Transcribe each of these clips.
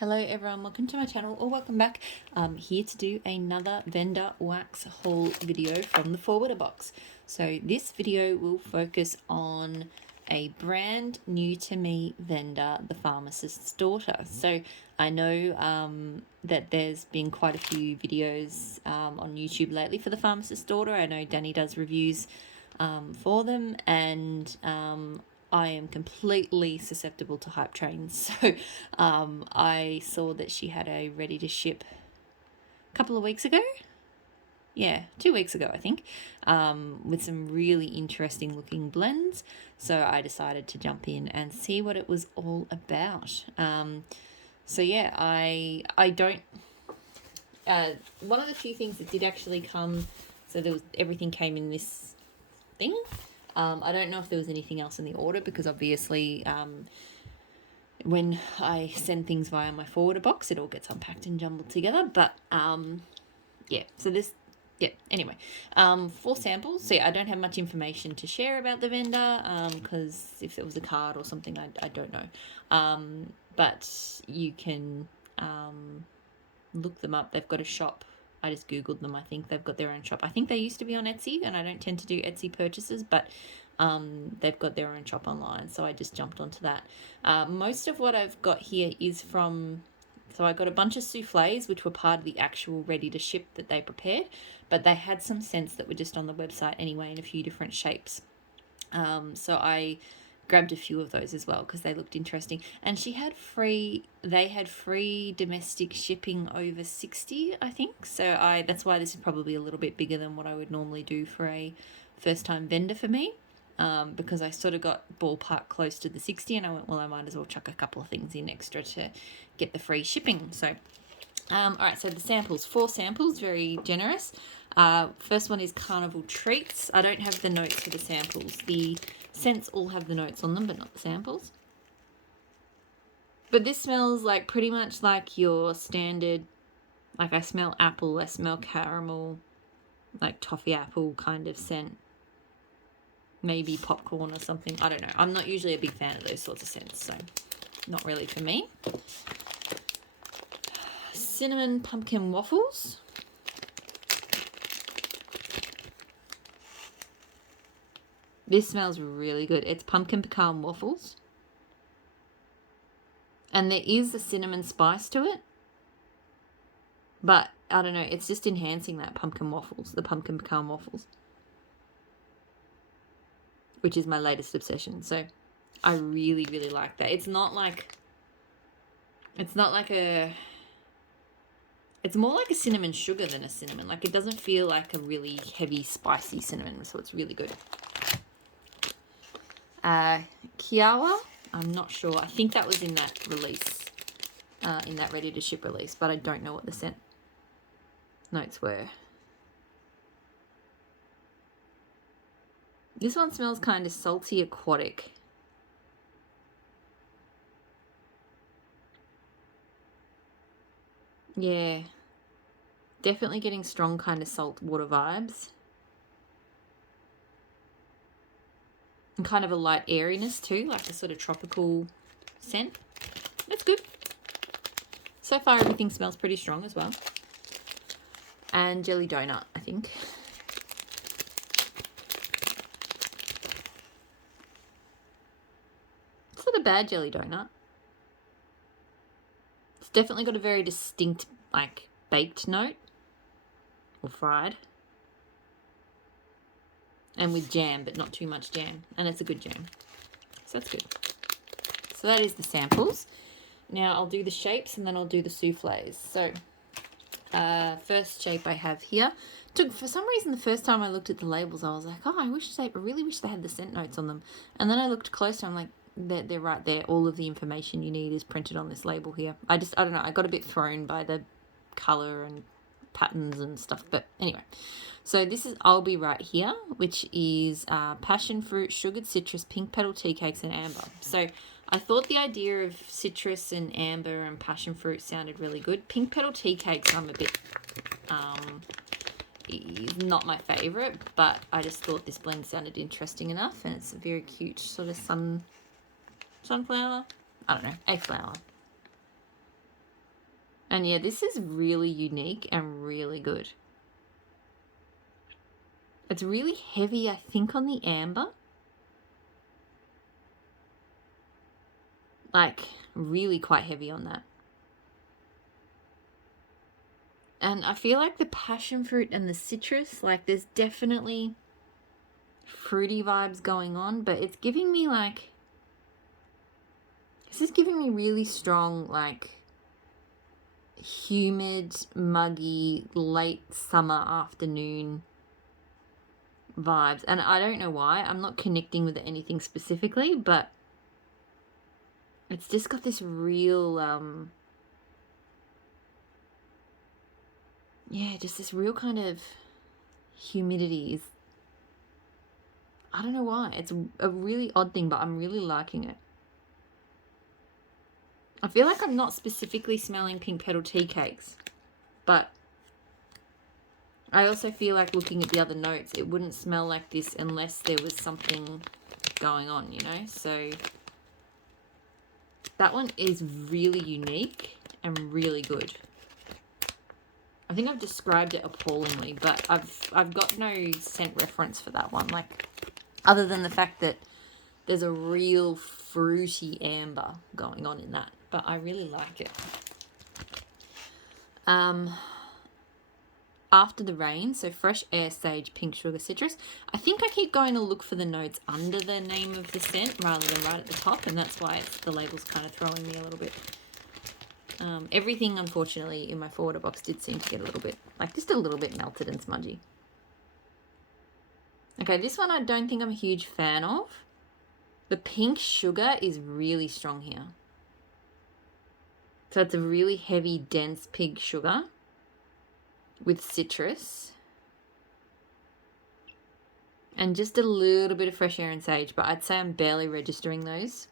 Hello everyone, welcome to my channel or welcome back. I'm here to do another vendor wax haul video from the forwarder box. So this video will focus on a brand new to me vendor, the Pharmacist's Daughter. So I know that there's been quite a few videos on YouTube lately for the Pharmacist's Daughter. I know Danny does reviews for them, and I am completely susceptible to hype trains. So I saw that she had a ready to ship a couple of weeks ago. Yeah, 2 weeks ago, I think, with some really interesting looking blends. So I decided to jump in and see what it was all about. So yeah, I don't, one of the few things that did actually come, so there was, everything came in this thing. I don't know if there was anything else in the order because obviously when I send things via my forwarder box, it all gets unpacked and jumbled together. But yeah, so this, yeah, anyway, 4 samples. So yeah, I don't have much information to share about the vendor because if it was a card or something, I don't know. But you can look them up. They've got a shop. I just googled them. I think they've got their own shop. I think they used to be on Etsy, and I don't tend to do Etsy purchases, but they've got their own shop online, so I just jumped onto that. Most of what I've got here is from, so I got a bunch of soufflés which were part of the actual ready to ship that they prepared, but they had some scents that were just on the website anyway in a few different shapes. So I grabbed a few of those as well because they looked interesting, and they had free domestic shipping over 60, I think. So that's why this is probably a little bit bigger than what I would normally do for a first time vendor for me, because I sort of got ballpark close to the 60, and I went, well, I might as well chuck a couple of things in extra to get the free shipping. So all right, so the samples, 4 samples, very generous. First one is Carnival Treats. I don't have the notes for the samples. The scents all have the notes on them, but not the samples. But this smells like pretty much like your standard, like I smell apple, I smell caramel, like toffee apple kind of scent. Maybe popcorn or something. I don't know. I'm not usually a big fan of those sorts of scents, so not really for me. Cinnamon pumpkin waffles. This smells really good. It's pumpkin pecan waffles. And there is a cinnamon spice to it. But I don't know, it's just enhancing that pumpkin waffles, the pumpkin pecan waffles, which is my latest obsession. So I really, really like that. It's not like a, it's more like a cinnamon sugar than a cinnamon. Like it doesn't feel like a really heavy, spicy cinnamon. So it's really good. Kiawa, I'm not sure. I think that was in that release, in that ready to ship release, but I don't know what the scent notes were. This one smells kind of salty aquatic. Yeah, definitely getting strong kind of salt water vibes. And kind of a light airiness too, like a sort of tropical scent. That's good. So far everything smells pretty strong as well. And jelly donut, I think. It's not a bad jelly donut. It's definitely got a very distinct, like, baked note. Or fried. And with jam, but not too much jam. And it's a good jam. So that's good. So that is the samples. Now I'll do the shapes and then I'll do the soufflés. So first shape I have here. For some reason, the first time I looked at the labels, I was like, oh, I really wish they had the scent notes on them. And then I looked closer, I'm like, they're right there. All of the information you need is printed on this label here. I don't know, I got a bit thrown by the colour and patterns and stuff, but anyway. So this is I'll Be Right Here, which is passion fruit, sugared citrus, pink petal tea cakes, and amber. So I thought the idea of citrus and amber and passion fruit sounded really good. Pink petal tea cakes I'm a bit is not my favourite, but I just thought this blend sounded interesting enough, and it's a very cute sort of sunflower, I don't know, a flower. And yeah, this is really unique and really good. It's really heavy, I think, on the amber. Like, really quite heavy on that. And I feel like the passion fruit and the citrus, like there's definitely fruity vibes going on, but it's giving me like, this is giving me really strong, like humid, muggy, late summer afternoon vibes. And I don't know why. I'm not connecting with anything specifically, but it's just got this real, yeah, just this real kind of humidity. I don't know why. It's a really odd thing, but I'm really liking it. I feel like I'm not specifically smelling pink petal tea cakes, but I also feel like looking at the other notes, it wouldn't smell like this unless there was something going on, you know? So that one is really unique and really good. I think I've described it appallingly, but I've got no scent reference for that one, like other than the fact that there's a real fruity amber going on in that, but I really like it. After the Rain, so fresh air, sage, pink sugar, citrus. I think I keep going to look for the notes under the name of the scent rather than right at the top, and that's why the label's kind of throwing me a little bit. Everything, unfortunately, in my forwarder box did seem to get a little bit, like just a little bit melted and smudgy. Okay, this one I don't think I'm a huge fan of. The pink sugar is really strong here. So it's a really heavy, dense pink sugar with citrus. And just a little bit of fresh air and sage, but I'd say I'm barely registering those.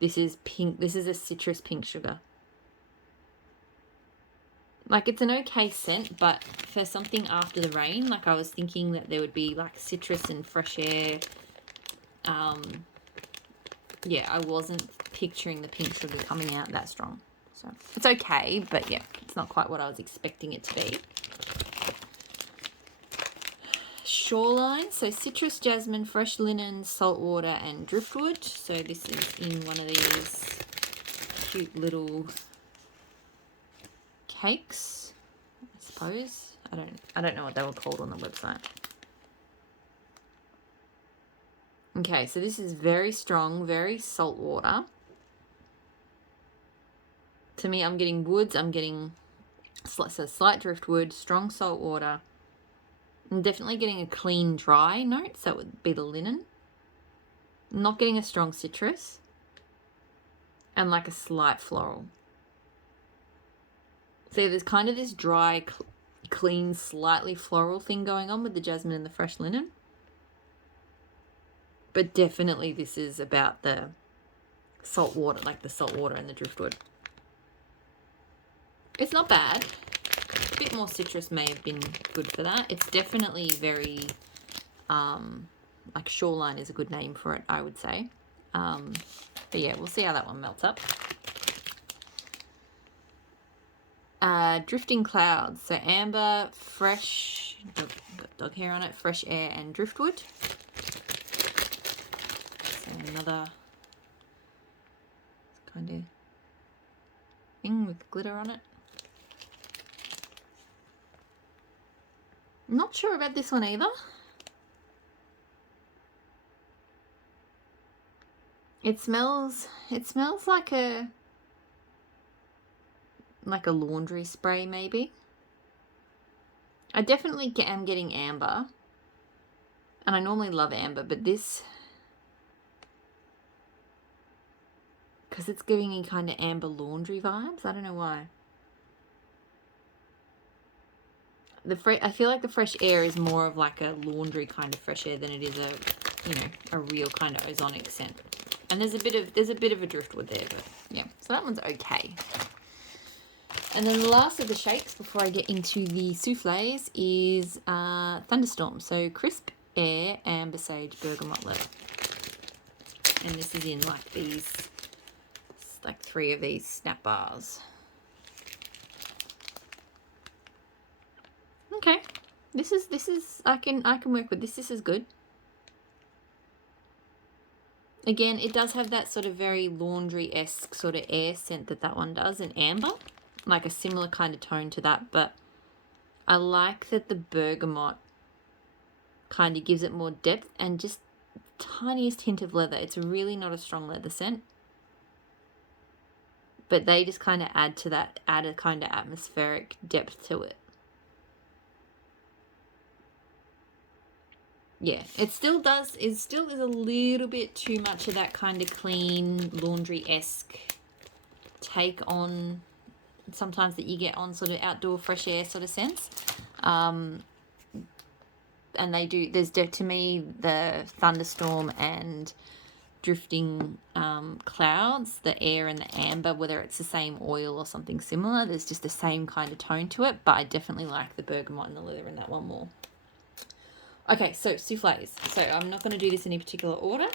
This is pink. This is a citrus pink sugar. Like, it's an okay scent, but for something after the rain, like I was thinking that there would be like citrus and fresh air. Yeah, I wasn't picturing the pink sugar coming out that strong. So it's okay, but yeah, it's not quite what I was expecting it to be. Shoreline, so citrus, jasmine, fresh linen, salt water, and driftwood. So this is in one of these cute little cakes, I suppose. I don't know what they were called on the website. Okay, so this is very strong, very salt water. To me, I'm getting woods, I'm getting slight driftwood, strong salt water. I'm definitely getting a clean, dry note, so it would be the linen. I'm not getting a strong citrus. And like a slight floral. So there's kind of this dry, clean, slightly floral thing going on with the jasmine and the fresh linen. But definitely this is about the salt water, like the salt water and the driftwood. It's not bad. A bit more citrus may have been good for that. It's definitely very, like Shoreline is a good name for it, I would say. But yeah, we'll see how that one melts up. Drifting Clouds. So amber, fresh, got dog hair on it, fresh air and driftwood. So another kind of thing with glitter on it. Not sure about this one either. It smells like a laundry spray maybe. I definitely am getting amber. And I normally love amber, but this, because it's giving me kind of amber laundry vibes. I don't know why. I feel like the fresh air is more of like a laundry kind of fresh air than it is a real kind of ozonic scent. And there's a bit of a driftwood there, but yeah. So that one's okay. And then the last of the shakes before I get into the souffles is Thunderstorm. So crisp air, amber sage, bergamot leather. And this is in like these, like 3 of these snap bars. Okay. This is I can work with this. This is good. Again, it does have that sort of very laundry-esque sort of air scent that one does, and amber, like a similar kind of tone to that, but I like that the bergamot kind of gives it more depth and just tiniest hint of leather. It's really not a strong leather scent, but they just kind of add to that, add a kind of atmospheric depth to it. Yeah, it still does, it still is a little bit too much of that kind of clean, laundry-esque take on sometimes that you get on sort of outdoor fresh air sort of scents. And they do, there's to me the thunderstorm and drifting clouds, the air and the amber, whether it's the same oil or something similar, there's just the same kind of tone to it, but I definitely like the bergamot and the leather in that one more. Okay, so souffles. So I'm not going to do this in any particular order.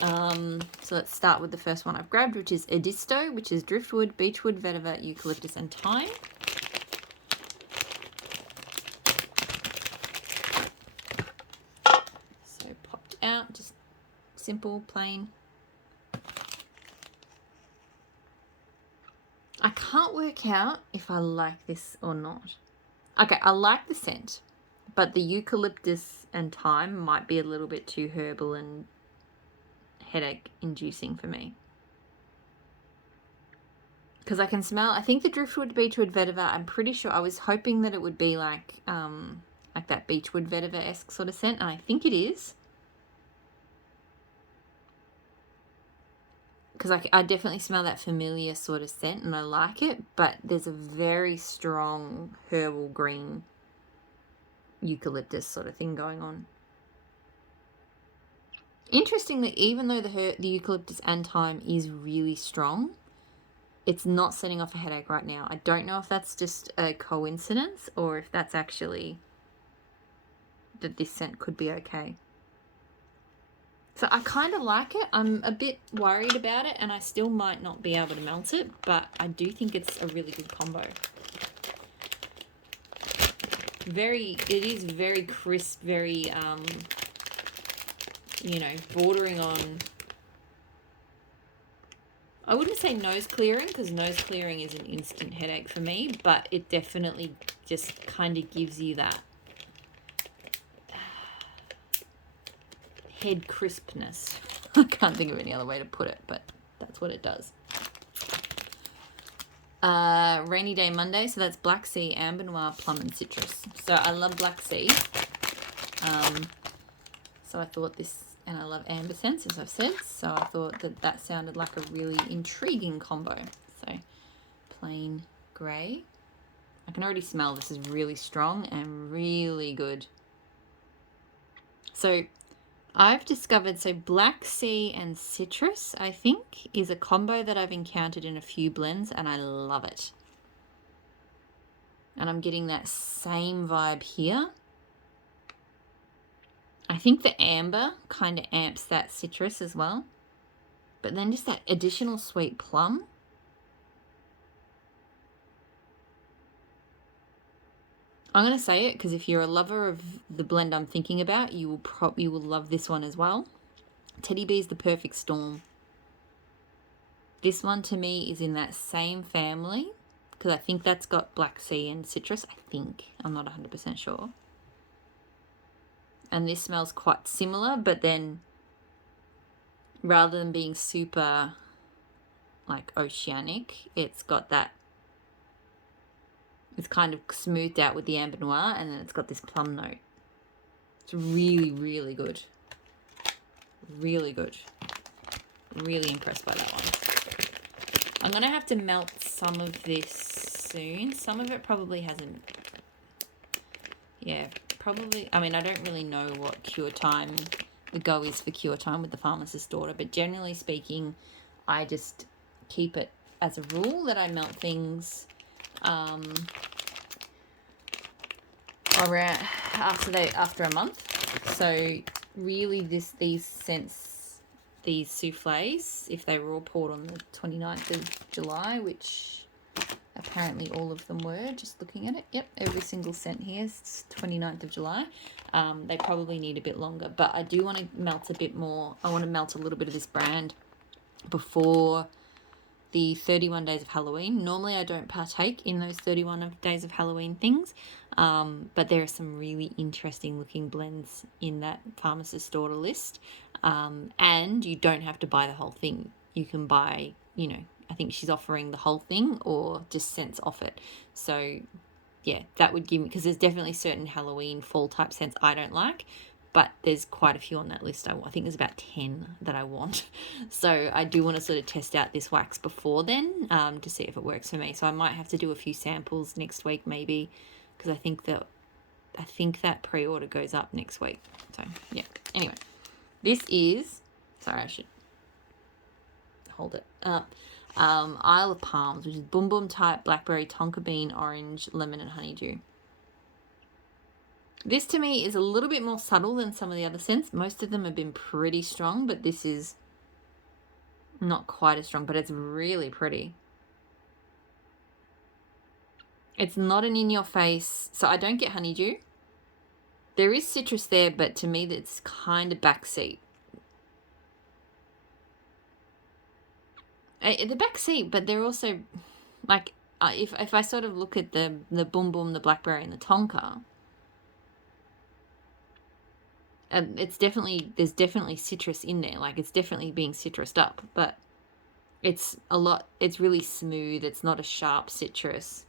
So let's start with the first one I've grabbed, which is Edisto, which is driftwood, beechwood, vetiver, eucalyptus, and thyme. So popped out, just simple, plain. I can't work out if I like this or not. Okay, I like the scent, but the eucalyptus and thyme might be a little bit too herbal and headache inducing for me. Because I can smell, I think the driftwood, beechwood, vetiver, I'm pretty sure, I was hoping that it would be like that beechwood vetiver-esque sort of scent, and I think it is. Because I definitely smell that familiar sort of scent and I like it, but there's a very strong herbal green eucalyptus sort of thing going on. Interestingly, even though the eucalyptus and thyme is really strong, it's not setting off a headache right now. I don't know if that's just a coincidence or if that's actually that this scent could be okay. So I kind of like it. I'm a bit worried about it and I still might not be able to melt it, but I do think it's a really good combo. It is very crisp, very, you know, bordering on, I wouldn't say nose clearing, because nose clearing is an instant headache for me, but it definitely just kind of gives you that head crispness. I can't think of any other way to put it, but that's what it does. Rainy Day Monday, so that's Black Sea, Amber Noir, Plum, and Citrus. So I love Black Sea. So I thought this, and I love amber scents, as I've said, so I thought that sounded like a really intriguing combo. So plain grey. I can already smell this is really strong and really good. So I've discovered, so Black Sea and Citrus, I think, is a combo that I've encountered in a few blends, and I love it. And I'm getting that same vibe here. I think the amber kind of amps that citrus as well. But then just that additional sweet plum. I'm going to say it because if you're a lover of the blend I'm thinking about, you will love this one as well. Teddy Bear's The Perfect Storm. This one to me is in that same family because I think that's got Black Sea and Citrus. I think. I'm not 100% sure. And this smells quite similar, but then rather than being super like oceanic, it's got that, it's kind of smoothed out with the Amber Noir, and then it's got this plum note. It's really, really good. Really good. Really impressed by that one. I'm going to have to melt some of this soon. Some of it probably hasn't. Yeah, probably. I mean, I don't really know what cure time the go is for cure time with the Pharmacist's Daughter, but generally speaking, I just keep it as a rule that I melt things around after a month. So really these scents, these souffles, if they were all poured on the 29th of July, which Apparently all of them were, just looking at it. Yep, every single scent here. It's 29th of July. They probably need a bit longer, but I do want to melt a bit more. I want to melt a little bit of this brand before the 31 days of Halloween. Normally I don't partake in those 31 days of Halloween things, but there are some really interesting looking blends in that Pharmacist order list, and you don't have to buy the whole thing. You can buy, you know, I think she's offering the whole thing or just scents off it. So yeah, that would give me, because there's definitely certain Halloween fall type scents I don't like, but there's quite a few on that list. I think there's about 10 that I want. So I do want to sort of test out this wax before then, to see if it works for me. So I might have to do a few samples next week maybe, because I think that pre-order goes up next week. So yeah, anyway, this is, sorry, I should hold it up. Isle of Palms, which is Boom Boom type blackberry, tonka bean, orange, lemon, and honeydew. This to me is a little bit more subtle than some of the other scents. Most of them have been pretty strong, but this is not quite as strong, but it's really pretty. It's not an in-your-face, so I don't get honeydew. There is citrus there, but to me it's kind of backseat. The backseat, but they're also, like, if I sort of look at the Boom Boom, the blackberry, and the tonka, it's definitely, there's definitely citrus in there. Like, it's definitely being citrused up, but it's really smooth. It's not a sharp citrus.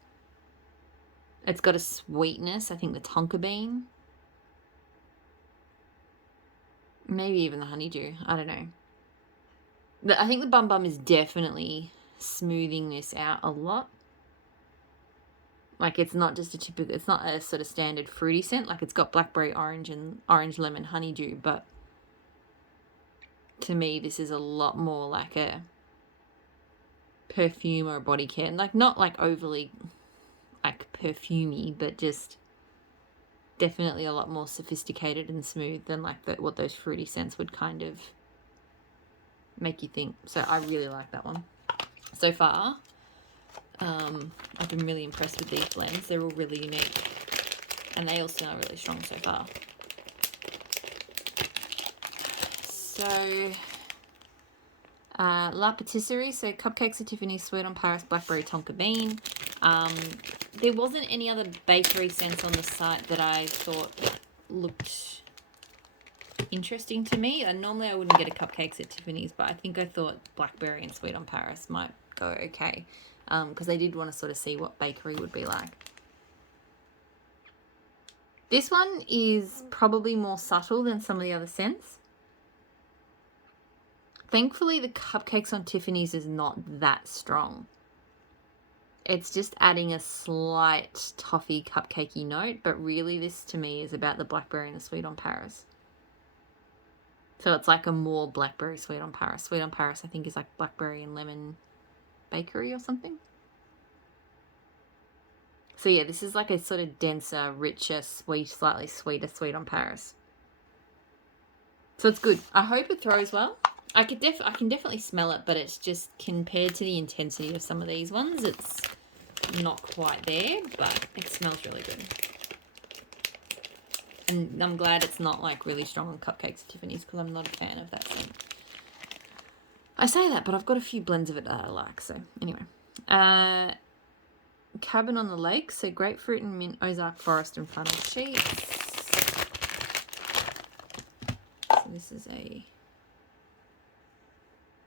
It's got a sweetness. I think the tonka bean, maybe even the honeydew. I don't know. I think the Bum Bum is definitely smoothing this out a lot. Like, it's not just a typical, it's not a sort of standard fruity scent. Like, it's got blackberry, orange, and orange, lemon, honeydew, but to me this is a lot more like a perfume or a body care. Like, not like overly like perfumey, but just definitely a lot more sophisticated and smooth than like what those fruity scents would kind of make you think. So I really like that one so far. I've been really impressed with these blends. They're all really unique, and they all smell really strong so far. So La Patisserie, so Cupcakes of Tiffany's, Sweet on Paris, Blackberry, Tonka Bean. There wasn't any other bakery scents on the site that I thought looked interesting to me. Normally I wouldn't get a Cupcakes at Tiffany's, but I think I thought Blackberry and Sweet on Paris might go okay, because I did want to sort of see what bakery would be like. This one is probably more subtle than some of the other scents. Thankfully, the Cupcakes on Tiffany's is not that strong. It's just adding a slight toffee cupcakey note, but really this to me is about the blackberry and the Sweet on Paris. So it's like a more blackberry Sweet on Paris. Sweet on Paris I think is like blackberry and lemon bakery or something. So yeah, this is like a sort of denser, richer, sweet, slightly sweeter Sweet on Paris. So it's good. I hope it throws well. I can definitely smell it, but it's just compared to the intensity of some of these ones, it's not quite there, but it smells really good. And I'm glad it's not like really strong on Cupcakes at Tiffany's, because I'm not a fan of that scent. I say that, but I've got a few blends of it that I like. So anyway, Cabin on the Lake, so grapefruit and mint, Ozark Forest, and Funnel Sheets. So this is a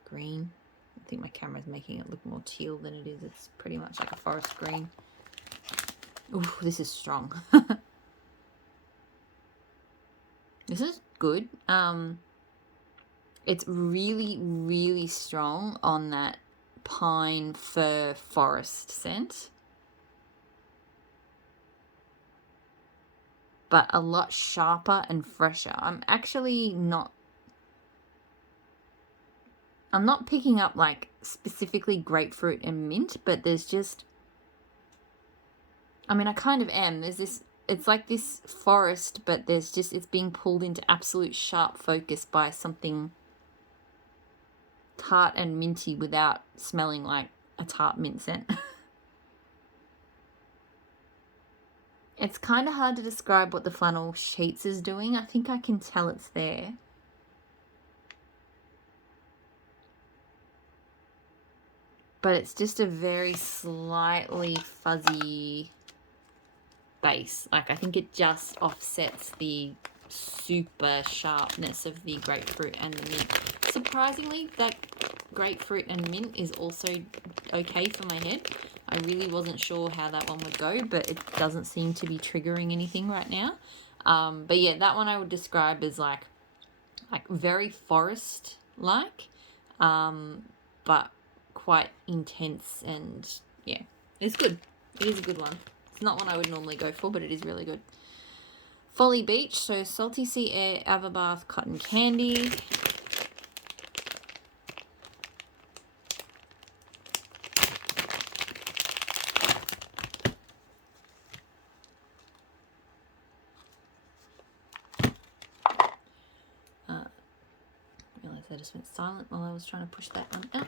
green. I think my camera's making it look more teal than it is. It's pretty much like a forest green. Ooh, this is strong. This is good. It's really, really strong on that pine fir forest scent, but a lot sharper and fresher. I'm not picking up like specifically grapefruit and mint, but there's just, I mean, I kind of am. There's this, it's like this forest, but there's just, it's being pulled into absolute sharp focus by something tart and minty without smelling like a tart mint scent. It's kind of hard to describe what the flannel sheets is doing. I think I can tell it's there. But it's just a very slightly fuzzy base. Like, I think it just offsets the super sharpness of the grapefruit and the mint. Surprisingly, that grapefruit and mint is also okay for my head. I really wasn't sure how that one would go, but it doesn't seem to be triggering anything right now. But yeah, that one I would describe as like very forest-like, but quite intense, and yeah, it's good. It is a good one. It's not one I would normally go for, but it is really good. Folly Beach, so Salty Sea Air, Avabath, Cotton Candy. Realised I just went silent while I was trying to push that one out.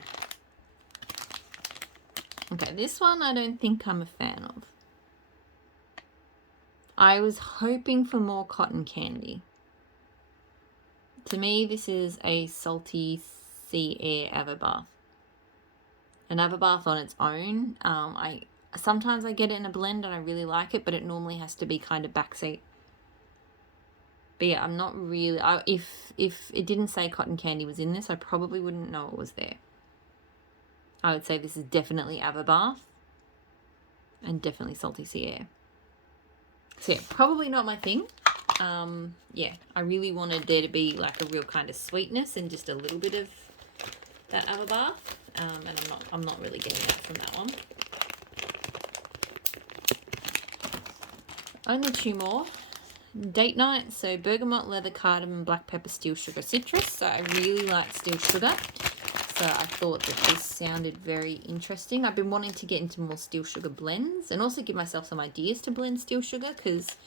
Okay, this one I don't think I'm a fan of. I was hoping for more Cotton Candy. To me, this is a Salty Sea Air Avabath. An Avabath on its own. Sometimes I get it in a blend and I really like it, but it normally has to be kind of backseat. But yeah, I'm not really... if it didn't say Cotton Candy was in this, I probably wouldn't know it was there. I would say this is definitely Avabath and definitely Salty Sea Air. So yeah, probably not my thing. Yeah, I really wanted there to be like a real kind of sweetness and just a little bit of that Avabath. And I'm not really getting that from that one. Only two more. Date night, so Bergamot, Leather, Cardamom, Black Pepper, Steel Sugar, Citrus. So I really like Steel Sugar. So I thought that this sounded very interesting. I've been wanting to get into more Steel Sugar blends and also give myself some ideas to blend Steel Sugar because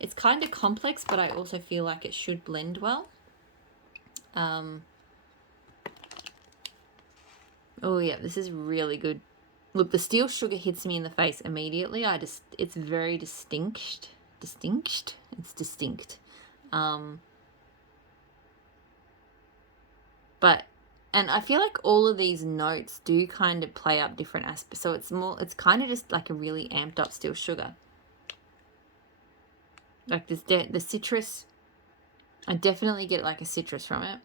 it's kind of complex, but I also feel like it should blend well. Oh yeah, this is really good. Look, the Steel Sugar hits me in the face immediately. It's very distinct. It's distinct. And I feel like all of these notes do kind of play up different aspects. So it's kind of just like a really amped up Steel Sugar. Like this, the citrus, I definitely get like a citrus from it.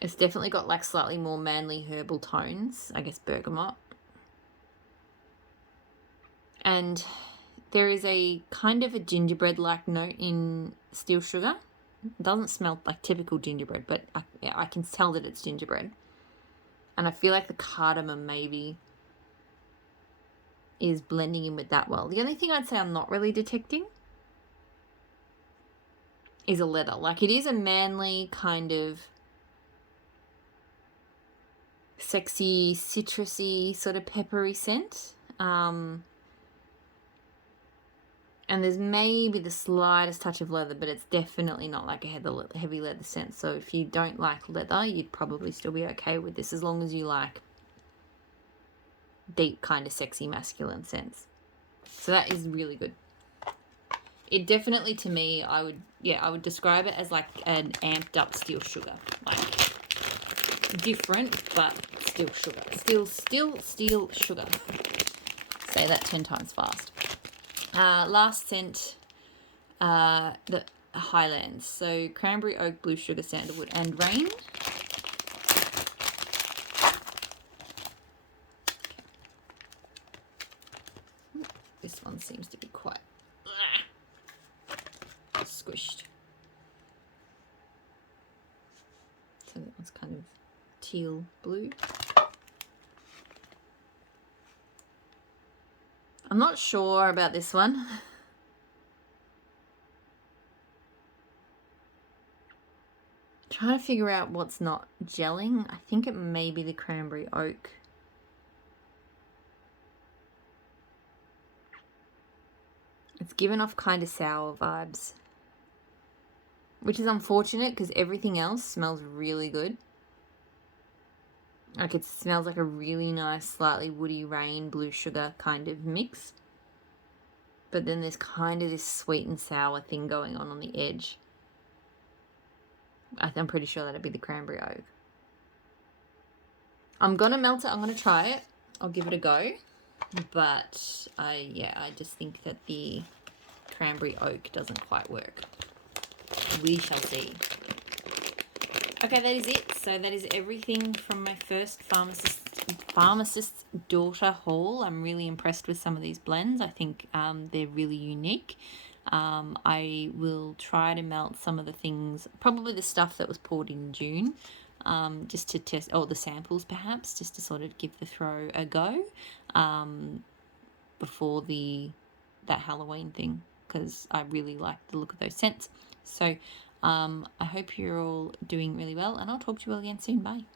It's definitely got like slightly more manly herbal tones, I guess bergamot. And there is a kind of a gingerbread-like note in Steel Sugar. It doesn't smell like typical gingerbread, but I can tell that it's gingerbread. And I feel like the cardamom maybe is blending in with that well. The only thing I'd say I'm not really detecting is a leather. Like it is a manly kind of sexy, citrusy, sort of peppery scent. And there's maybe the slightest touch of leather, but it's definitely not like a heavy leather scent. So if you don't like leather, you'd probably still be okay with this as long as you like deep kind of sexy masculine scents. So that is really good. It definitely, to me, I would describe it as like an amped up Steel Sugar. Like different, but still sugar. Still Steel Sugar. Say that 10 times fast. Last scent, the Highlands. So cranberry, oak, blue sugar, sandalwood, and rain. This one seems to be quite squished. So that one's kind of teal blue. I'm not sure about this one. Trying to figure out what's not gelling. I think it may be the cranberry oak. It's given off kind of sour vibes, which is unfortunate because everything else smells really good. Like it smells like a really nice, slightly woody rain, blue sugar kind of mix. but then there's kind of this sweet and sour thing going on the edge. I'm pretty sure that'd be the cranberry oak. I'm gonna melt it. I'm gonna try it. I'll give it a go. But I just think that the cranberry oak doesn't quite work. We shall see. Okay, that is it. So that is everything from my first Pharmacist's Daughter haul. I'm really impressed with some of these blends. I think they're really unique. I will try to melt some of the things, probably the stuff that was poured in June, just to test, or the samples perhaps, just to sort of give the throw a go before that Halloween thing, because I really like the look of those scents. So I hope you're all doing really well, and I'll talk to you all again soon. Bye.